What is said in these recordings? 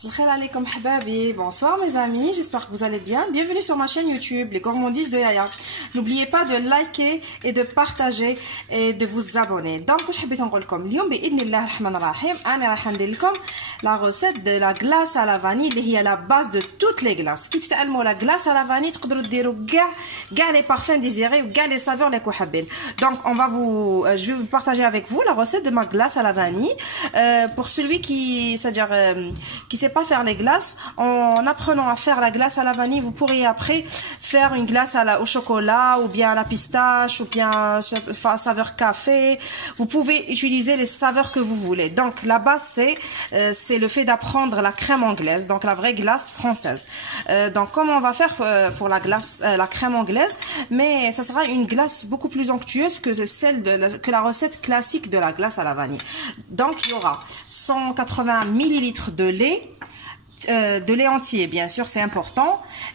Salam alaikum hababi, bonsoir mes amis, j'espère que vous allez bien. Bienvenue sur ma chaîne YouTube, les gourmandises de Yaya. N'oubliez pas de liker et de partager et de vous abonner. Donc, je vais vous dire اليوم بإذن الله الرحمن الرحيم أنا راح ندير لكم la recette de la glace à la vanille اللي هي la base de toutes les glaces. كي تتعلموا la glace à la vanille تقدروا ديروا كاع les parfums désirés ou كاع les saveurs اللي راكم حابين. Donc, je vais vous partager avec vous la recette de ma glace à la vanille. Pour celui qui, c'est-à-dire qui sait pas faire les glaces, en apprenant à faire la glace à la vanille, vous pourrez après faire une glace au chocolat ou bien à la pistache ou bien saveur café. Vous pouvez utiliser les saveurs que vous voulez. Donc la base c'est le fait d'apprendre la crème anglaise, donc la vraie glace française. Donc comment on va faire pour la glace, la crème anglaise, mais ça sera une glace beaucoup plus onctueuse que celle que la recette classique de la glace à la vanille. Donc il y aura 180 ml de lait entier, bien sûr, c'est important,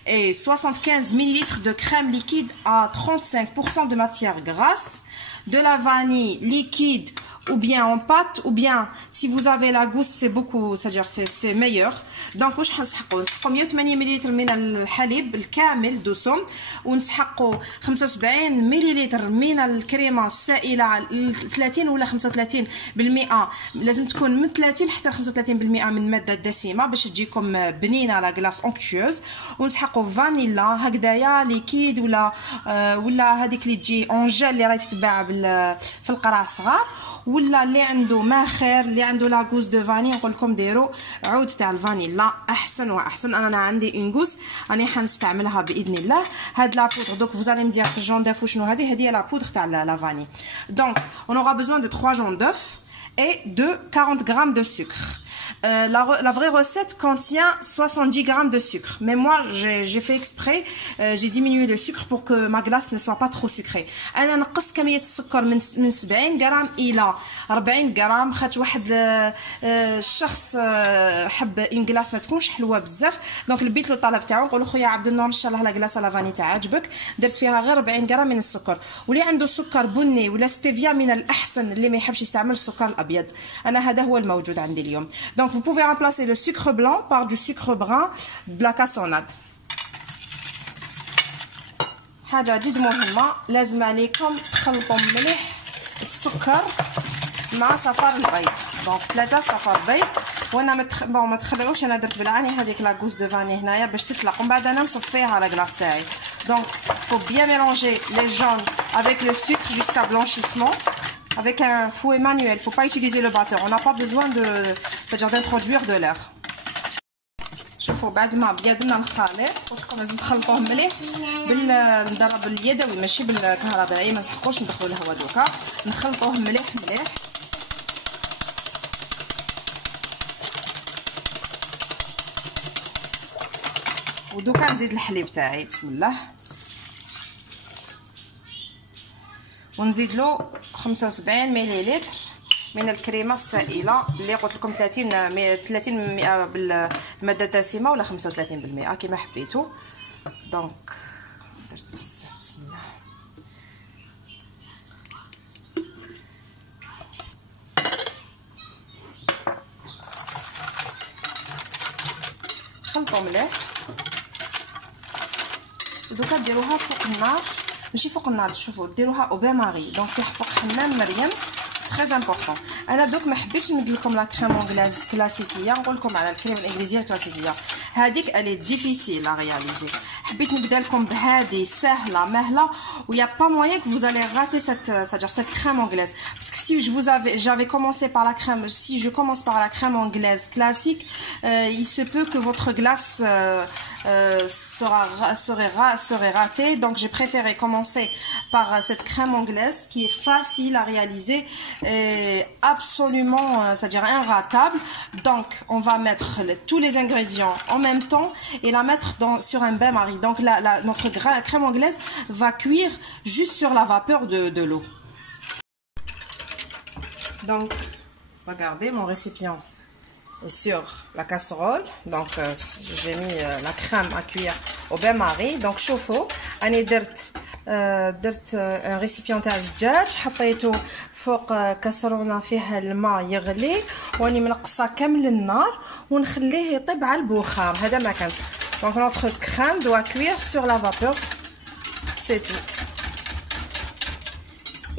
et 75 ml de crème liquide à 35% de matière grasse, de la vanille liquide ou bien en pâte, ou bien si vous avez la gousse c'est beaucoup, c'est-à-dire c'est meilleur. Donc واش حنسحقوا 180 ملل من الحليب الكامل دسم، ونسحقوا 75 ملل من الكريمه السائله 30 ولا 35%. لازم تكون من 30 حتى 35% من الماده الدسمه باش تجيكم بنينه لا كلاص اونكتيوز. ونسحقوا فانيلا هكذايا ليكيد ولا هذيك اللي تجي اونجيل اللي راهي تتباع في القراع الصغار، ولا اللي عنده ما خير، اللي عنده لا غوز دو فاني نقول لكم ديروا عود تاع الفانيلا احسن واحسن. انا عندي اون غوز راني حنستعملها باذن الله. هاد لا بودر دوك فوزالي مدير في الجون داف وشنو هذه هي لا بودر تاع لا فاني. دونك on aura besoin de 3 jaunes d'œufs et de 40 g de sucre. La vraie recette contient 70 g de sucre, mais moi j'ai fait exprès, j'ai diminué le sucre pour que ma glace ne soit pas trop sucrée. انا نقصت كميه السكر من 70 غرام الى 40 غرام، خاطر واحد الشخص حب اون غلاس ما تكونش حلوه بزاف، دونك لبيت له الطلب تاعو. نقول له خويا عبد النور ان شاء الله لا غلاس لا فاني تعجبك، درت فيها غير 40 غرام من السكر. واللي عنده سكر بني ولا ستيفيا من الاحسن، اللي ما يحبش يستعمل السكر الابيض. انا هذا هو الموجود عندي اليوم. Donc vous pouvez remplacer le sucre blanc par du sucre brun, de la cassonade. حاجة جد مهمة، لازم عليكم تخلطوا مليح السكر مع صفار البيض. دونك 3 صفار بيض. وانا ما تخبعوش، انا درت بالعاني هذيك لا غوز دو فاني هنايا باش تطلق، ومن بعد انا نصفيها لا كلاص تاعي. دونك faut bien mélanger les jaunes avec le sucre jusqu'à blanchissement. Avec un fouet manuel, il ne faut pas utiliser le batteur. On n'a pas besoin c'est-à-dire d'introduire de l'air. شوفوا بعد ما بيضنا الخليط، قلت لكم لازم تخلطوه مليح بالمضرب اليدوي ماشي بالكهربائي، ما نسحقوش ندخلوا الهواء دوكا، نخلطوه مليح مليح. ودوكا نزيد الحليب تاعي بسم الله، ونزيد له 75 ملل من الكريمه السائله اللي قلت لكم 30 بالماده الدسمه ولا 35% كيما حبيتو. دونك درت بزاف بسم الله. خلطوا مليح دوكا ديروها فوق النار، ماشي فوق النار، شوفوا ديروها او بان ماري، دونك فوق حمام مريم تري امبورطون. انا دوك ما حبيتش ندير لكم لا كريم انجلاز كلاسيكيه، نقول لكم على الكريم الانجليزيه الكلاسيكيه هذيك الي ديفيسيل ا رياليزي. حبيت نبدا لكم بهذه سهله مهله، ويا با موين que vous allez rater cette crème anglaise, parce que si j'avais commencé par la crème, si je commence par la crème anglaise classique, il se peut que votre glace serait ratée. Donc j'ai préféré commencer par cette crème anglaise qui est facile à réaliser, absolument, c'est-à-dire inratable. Donc on va mettre tous les ingrédients en même temps et la mettre sur un bain-marie. Donc notre crème anglaise va cuire juste sur la vapeur de l'eau. Donc regardez, mon récipient est sur la casserole. Donc j'ai mis la crème à cuire au bain-marie. Donc chauffe-eau. أنا درت درت ان ريسيبيون تاع الزجاج حطيته فوق كاسرونه فيها الماء يغلي واني منقصه كامل النار ونخليه يطيب على البخار. هذا ما كان. دونك نوتر كريم دوا كوير سور لا فابور. سي تو.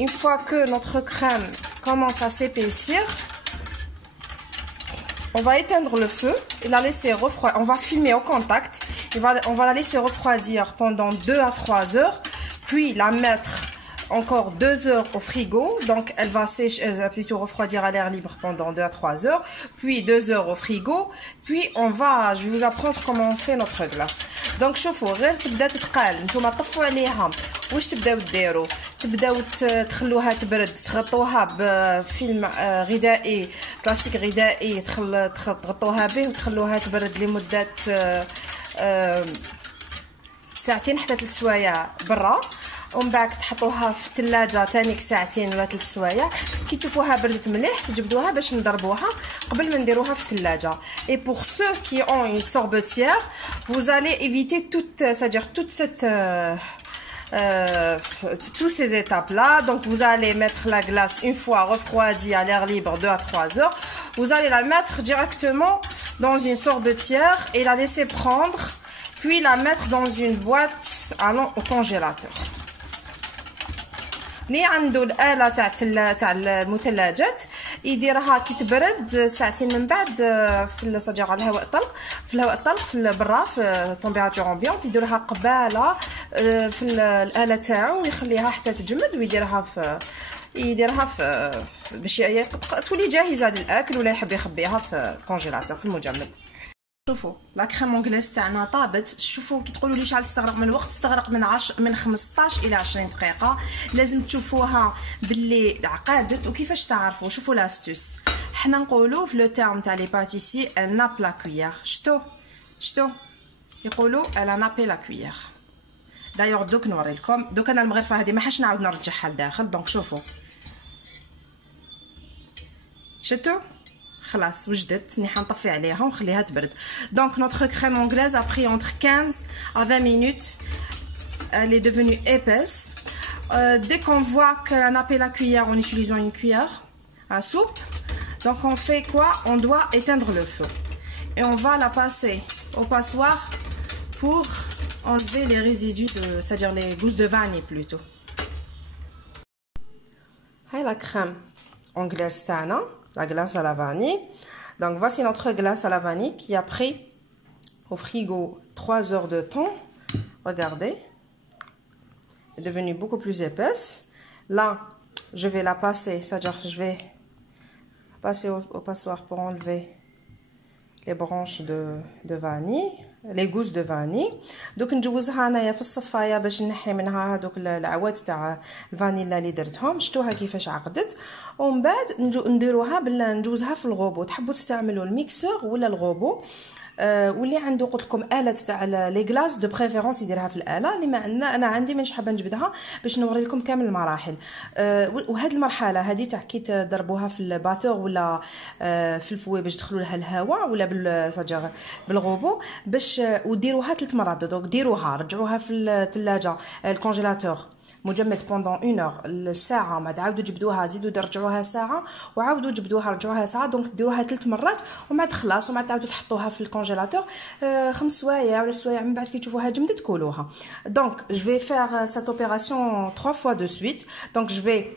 Une fois que notre crème commence à s'épaissir, on va éteindre le feu et la laisser refroidir. On va filmer au contact. On va la laisser refroidir pendant 2 à 3 heures, puis la mettre encore 2 heures au frigo. Donc elle va sécher, elle va plutôt refroidir à l'air libre pendant 2 à 3 heures, puis 2 heures au frigo. Puis je vais vous apprendre comment on fait notre glace. Donc شوفوا غير تبدا تتقال نتوما طفوا عليها واش تبداو ديروا. تبداو تخلوها تبرد تغطوها بفيلم غذائي بلاستيك غذائي تغطوها به وتخلوها تبرد لمده ساعتين حتى 3 سوايع برا ومن بعد تحطوها في الثلاجه ثانيك ساعتين ولا 3 سوايع. كي تشوفوها بردت مليح تجبدوها باش نضربوها قبل ما نديروها في الثلاجه. Et pour ceux qui ont une sorbetière, vous allez éviter toute cette toutes ces étapes là. Donc vous allez mettre la glace une fois refroidie à l'air libre 2 à 3 heures. Vous allez la mettre directement dans une sorbetière et la laisser prendre, puis la mettre dans une boîte allant au congélateur. اللي عنده الآلة تاع المثلجات يديرها كي تبرد ساعتين من بعد في الصديق على الهواء الطلق في برا في طومبيراتور امبيونط يديرها قباله في الآلة تاعو ويخليها حتى تجمد ويديرها في باش تولي جاهزه للاكل ولا يحب يخبيها في الكونجيلاتور في المجمد. شوفوا لا كريم انجليز تاعنا طابت. شوفوا كي تقولوا لي شحال تستغرق من الوقت، تستغرق من 15 الى 20 دقيقه. لازم تشوفوها باللي عقادت. وكيفاش تعرفوا؟ شوفوا لاستوس. حنا نقولوا في لو تيرم تاع لي باتيسي elle nappe la cuillère. شتو يقولوا elle nappe la cuillère. دايوغ دوك نوري لكم. دوك انا المغرفه هذه ما حاش نعاود نرجعها لداخل. دونك شوفوا شتو خلاص وجدت. ني حنطفي عليها ونخليها تبرد. Donc notre crème anglaise a pris entre 15 à 20 minutes. Elle est devenue épaisse. Dès qu'on voit qu'elle a nappé la cuillère en utilisant une cuillère à soupe, donc on fait quoi? On doit éteindre le feu et on va la passer au passoire pour enlever les résidus c'est-à-dire les gousses de vanille plutôt. Hey, la crème anglaise tana, la glace à la vanille. Donc voici notre glace à la vanille qui a pris au frigo 3 heures de temps. Regardez, elle est devenue beaucoup plus épaisse. Là, je vais la passer, c'est-à-dire que je vais passer au passoire pour enlever les branches de vanille, les gousses de vanille. Donc نجوزها انايا في الصفايه باش نحي منها هذوك العواد تاع الفانيلا اللي درتهم. شفتوها كيفاش عقدت. ومن بعد نديروها نجوزها في الغوبو. تحبوا تستعملوا الميكسور ولا الغوبو. واللي عنده قلت لكم آلة تاع لي غلاس دو بريفيرونس يديرها في الآلة. اللي ما عندنا انا عندي مانيش حابه نجبدها باش نوري لكم كامل المراحل. وهاد المرحله هذه تاع كي تضربوها في الباتور ولا في الفوي باش تدخلوا لها الهواء ولا بالغوبو باش وديروها 3 مرات. دوك ديروها رجعوها في الثلاجه الكونجيلاتور مجمد بوندون 1 اور الساعه. ما تعاودوا جبدوها زيدوا رجعوها ساعه وعاودوا جبدوها رجعوها ساعه. دونك ديروها 3 مرات ومن بعد خلاص وما تعاودوا تحطوها في الكونجيلاتور 5 سوايع ولا سوايع. من بعد كي تشوفوها جمدت كولوها. دونك جو في فير cette opération 3 fois de suite. Donc je vais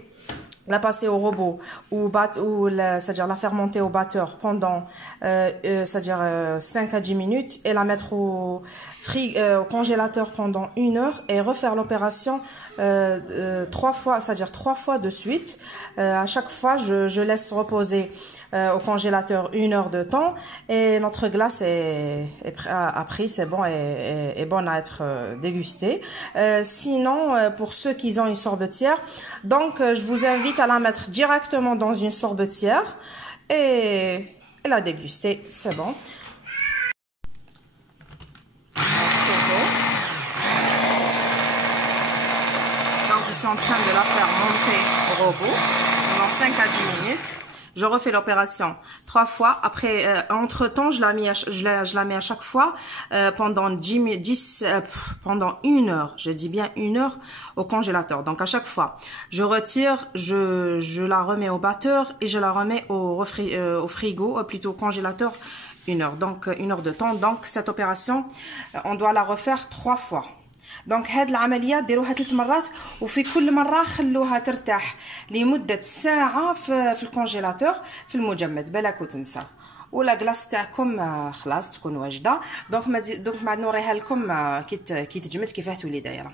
la passer au robot c'est-à-dire la fermenter au batteur pendant c'est-à-dire 5 à 10 minutes et la mettre au congélateur pendant 1 heure et refaire l'opération 3 fois, c'est-à-dire 3 fois de suite. À chaque fois, je laisse reposer au congélateur 1 heure de temps et notre glace a pris, c'est bon, est bonne à être dégustée. Sinon, pour ceux qui ont une sorbetière, donc je vous invite à la mettre directement dans une sorbetière et la déguster, c'est bon. Donc je suis en train de la faire monter au robot pendant 5 à 10 minutes. je refais l'opération 3 fois. Après, entre-temps, je la mets à chaque fois pendant 10 pendant 1 heure. Je dis bien 1 heure au congélateur. Donc, à chaque fois, je retire, je la remets au batteur et je la remets au frigo, plutôt au congélateur 1 heure. Donc, 1 heure de temps. Donc, cette opération, on doit la refaire 3 fois. دونك هاد العمليه ديروها 3 مرات وفي كل مره خلوها ترتاح لمده ساعه في الكونجيلاتور في المجمد بلاكو تنسى ولا كلاص تاعكم خلاص تكون واجده. دونك ما نوريها لكم كي تجمد كيفاه تولي دايره.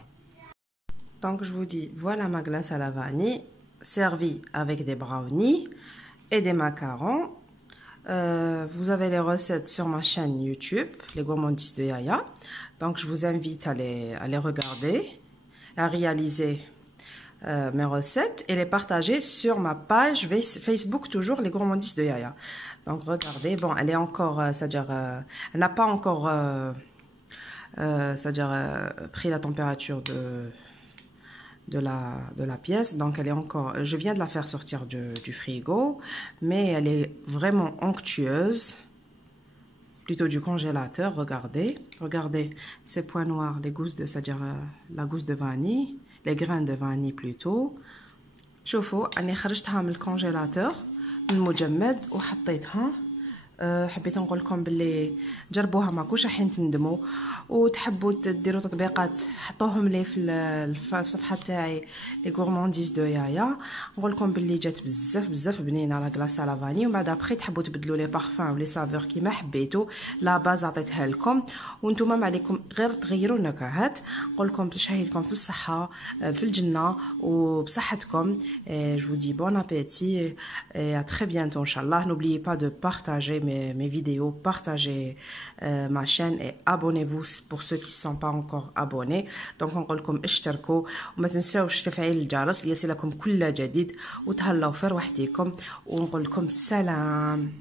دونك je vous dis voilà ma glace à la vanille servie avec des brownies et des macarons. Vous avez les recettes sur ma chaîne YouTube, les gourmandises de Yaya. Donc je vous invite à les regarder, à réaliser mes recettes et les partager sur ma page Facebook, toujours les gourmandises de Yaya. Donc regardez, bon, elle est encore, c'est-à-dire, elle n'a pas encore, c'est-à-dire, pris la température de la pièce, donc elle est encore, je viens de la faire sortir du frigo, mais elle est vraiment onctueuse, plutôt du congélateur. Regardez ces points noirs, les gousses de, c'est-à-dire la gousse de vanille, les grains de vanille plutôt. شوفوا اني خرجتها من الكونجيلاتور من المجمد وحطيتها. حبيت نقول لكم باللي جربوها ماكوش راح تندموا، وتحبوا ديروا تطبيقات حطوهم لي في الصفحه تاعي لي غورمانديز دو يايا. نقول لكم باللي جات بزاف بنينه لا كلاص على فاني. ومن بعد ابخي تحبوا تبدلوا لي بارفان ولي سافور كيما حبيتوا. لا باز عطيتها لكم وانتم ما عليكم غير تغيروا النكهات. نقول لكم نشهيلكم في الصحه في الجنه وبصحتكم. Je vous dis bon appétit et à très bientôt inchallah. N'oubliez pas de partager mes vidéos, partagez ma chaîne et abonnez-vous pour ceux qui ne sont pas encore abonnés. Donc نقول لكم اشتركوا وما تنساوش تفعيل الجرس ليصلكم كل جديد وتهلاو في روحتكم ونقول لكم سلام.